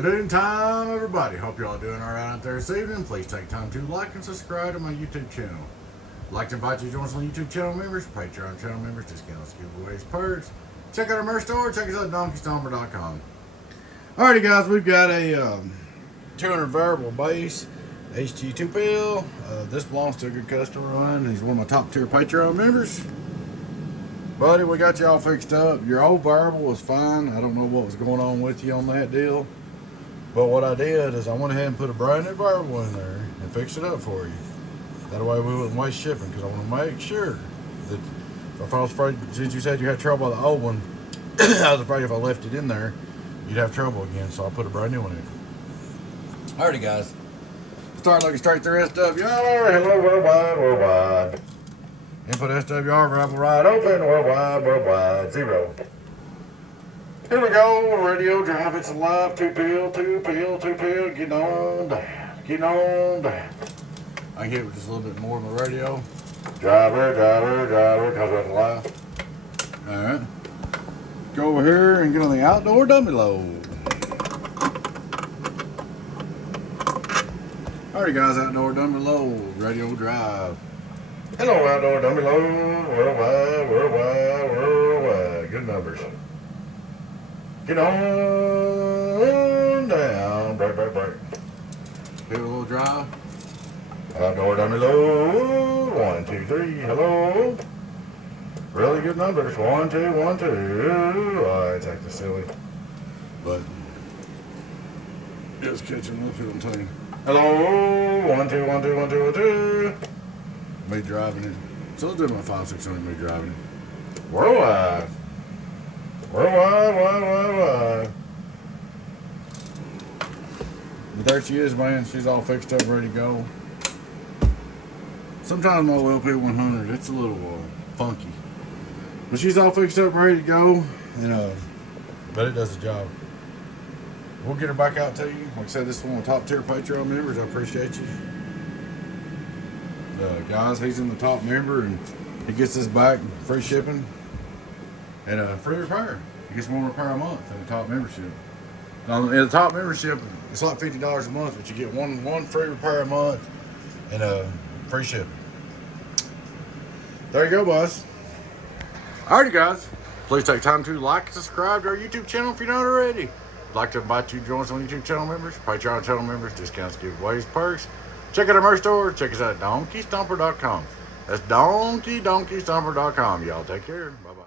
Good evening time, everybody. Hope you're all doing all right out there this evening. Please take time to like and subscribe to my YouTube channel. I'd like to invite you to join us on YouTube channel members, Patreon channel members, discounts, giveaways, perks. Check out our merch store. Check us out at Stomper.com. Alrighty, guys, we've got a 200 variable base HG-2Pill. This belongs to a good customer of mine. He's one of my top tier Patreon members. Buddy, we got you all fixed up. Your old variable was fine. I don't know what was going on with you on that deal. But what I did is I went ahead and put a brand new variable in there and fixed it up for you. That way we wouldn't waste shipping, because I want to make sure that if I was afraid, since you said you had trouble with the old one, I was afraid if I left it in there, you'd have trouble again. So I put a brand new one in. Alrighty, guys. Start looking straight through SWR. Hello, worldwide, worldwide. Input SWR, variable right open, worldwide, worldwide, 0. Here we go, radio drive, it's alive, 2Pill, 2Pill, 2Pill, getting on down, getting on down. I can hit it with just a little bit more of my radio. Driver, driver, driver, because it's alive. Alright. Go over here and get on the outdoor dummy load. Alright guys, outdoor dummy load, radio drive. Hello, outdoor dummy load, worldwide, worldwide, worldwide. Good numbers. Get on down, break, break, break. Give it a little drive. Outdoor dummy load, 1, 2, 3, hello. Really good numbers, 1, 2, 1, 2. Oh, it's acting silly. But, it's catching up, I'm telling you. Hello, 1, 2, 1, 2, 1, 2, 1, 2. Me driving it. So I'll do my 5, 600 me driving it. Worldwide. Worldwide, wide, wide, wide. But there she is, man. She's all fixed up, ready to go. Sometimes my LP100, it's a little funky. But she's all fixed up, ready to go. And, but it does the job. We'll get her back out to you. Like I said, this is one of the top tier Patreon members. I appreciate you. Guys, he's in the top member, and he gets this back free shipping and free repair. He gets 1 repair a month in the top membership. Now, in the top membership, it's like $50 a month, but you get one free repair a month and free shipping. There you go, boys. Alrighty, guys. Please take time to like and subscribe to our YouTube channel if you're not already. I'd like to invite you to join us on YouTube channel members, Patreon channel members, discounts, giveaways, perks. Check out our merch store. Check us out at DonkeyStomper.com. That's DonkeyStomper.com. Y'all take care. Bye-bye.